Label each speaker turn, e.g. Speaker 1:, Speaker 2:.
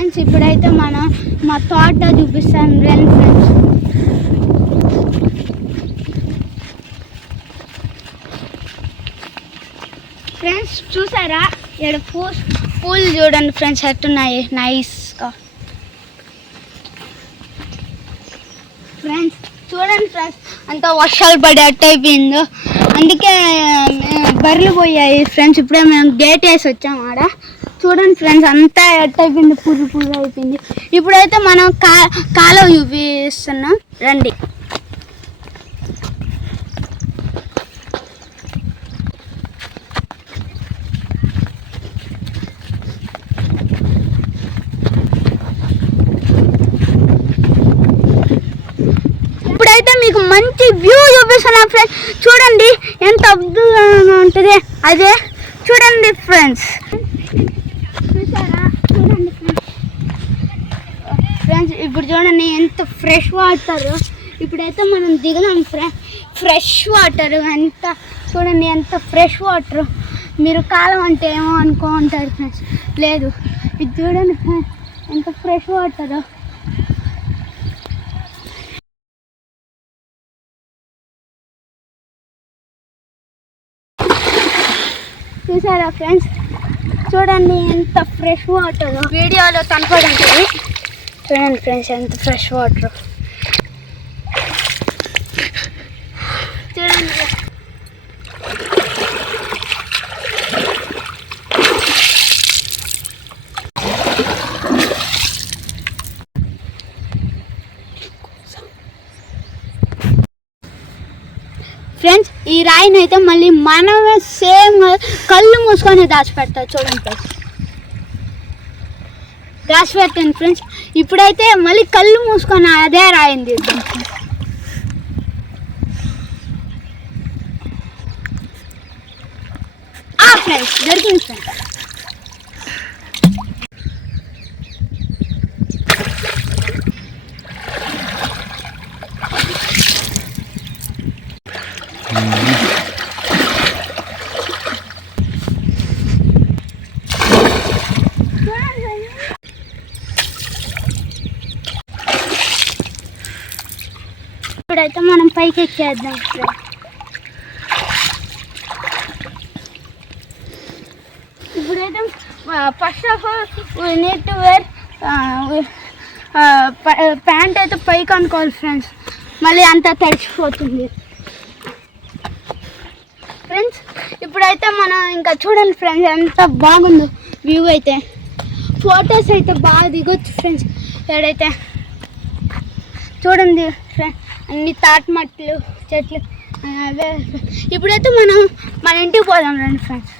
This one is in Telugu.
Speaker 1: ఫ్రెండ్స్ ఇప్పుడైతే మనం మా తోట చూపిస్తాను రండి ఫ్రెండ్స్. ఫ్రెండ్స్ చూసారా? ఇక్కడ పూ పూలు చూడండి ఫ్రెండ్స్ ఎట్టున్నాయి? నైస్గా. ఫ్రెండ్స్ చూడండి ఫ్రెండ్స్ అంత వర్షాలు పడి అయిపోయిందో. అందుకే బర్రెలు పోయాయి ఫ్రెండ్స్ ఇప్పుడే మేము గేట్ వేసి వచ్చాం ఆడ. చూడండి ఫ్రెండ్స్ అంతా ఎట్ట అయిపోయింది పుర్రు పుర్రు అయిపోయింది. ఇప్పుడైతే మనం కా కాలువ చూపిస్తున్నాం. రండి. ఇప్పుడైతే మీకు మంచి వ్యూ చూపిస్తున్నా ఫ్రెండ్స్. చూడండి ఎంత అద్భుతంగా ఉంటుంది. అదే చూడండి ఫ్రెండ్స్ చూసారా చూడండి ఫ్రెండ్స్ ఇప్పుడు చూడండి ఎంత ఫ్రెష్ వాటర్ ఇప్పుడైతే మనం దిగుదాం ఫ్రె ఫ్రెష్ వాటర్ ఎంత చూడండి ఎంత ఫ్రెష్ వాటర్ మీరు కాలం అంటే ఏమో అనుకో అంటారు ఫ్రెండ్స్. లేదు. ఇది చూడండి ఎంత ఫ్రెష్ వాటర్ చూసారా ఫ్రెండ్స్? చూడండి ఎంత ఫ్రెష్ వాటర్ వీడియోలో కనపడుతుంది చూడండి ఫ్రెండ్స్ ఎంత ఫ్రెష్ వాటర్ చూడండి ఫ్రెండ్స్ ఈ రాయిని అయితే మళ్ళీ మనమే సేమ్ కళ్ళు మూసుకొని దాచిపెడతాం. చూడండి. ఫ్రెండ్స్ దాచిపెట్టాను ఫ్రెండ్స్ ఇప్పుడైతే మళ్ళీ కళ్ళు మూసుకొని అదే రాయింది ఫ్రెండ్స్ దొరికింది ఫ్రెండ్స్. Hmm. ఇప్పుడైతే మనం పైకి ఎక్కేద్దాం ఫ్రెండ్స్. ఇప్పుడైతే first of all need to wear pant అయితే పైకి అనుకోవాలి ఫ్రెండ్స్. మళ్ళీ అంతా తడిచిపోతుంది. ఫ్రెండ్స్ ఇప్పుడైతే మనం ఇంకా చూడండి ఫ్రెండ్స్ ఎంత బాగుందో వ్యూ అయితే. ఫొటోస్ అయితే బాగా దిగొచ్చు ఫ్రెండ్స్ ఎక్కడైతే. చూడండి ఫ్రెండ్ అన్ని తాటి మట్లు చెట్లు అవే ఇప్పుడైతే మనం మన ఇంటికి పోదాం రండి ఫ్రెండ్స్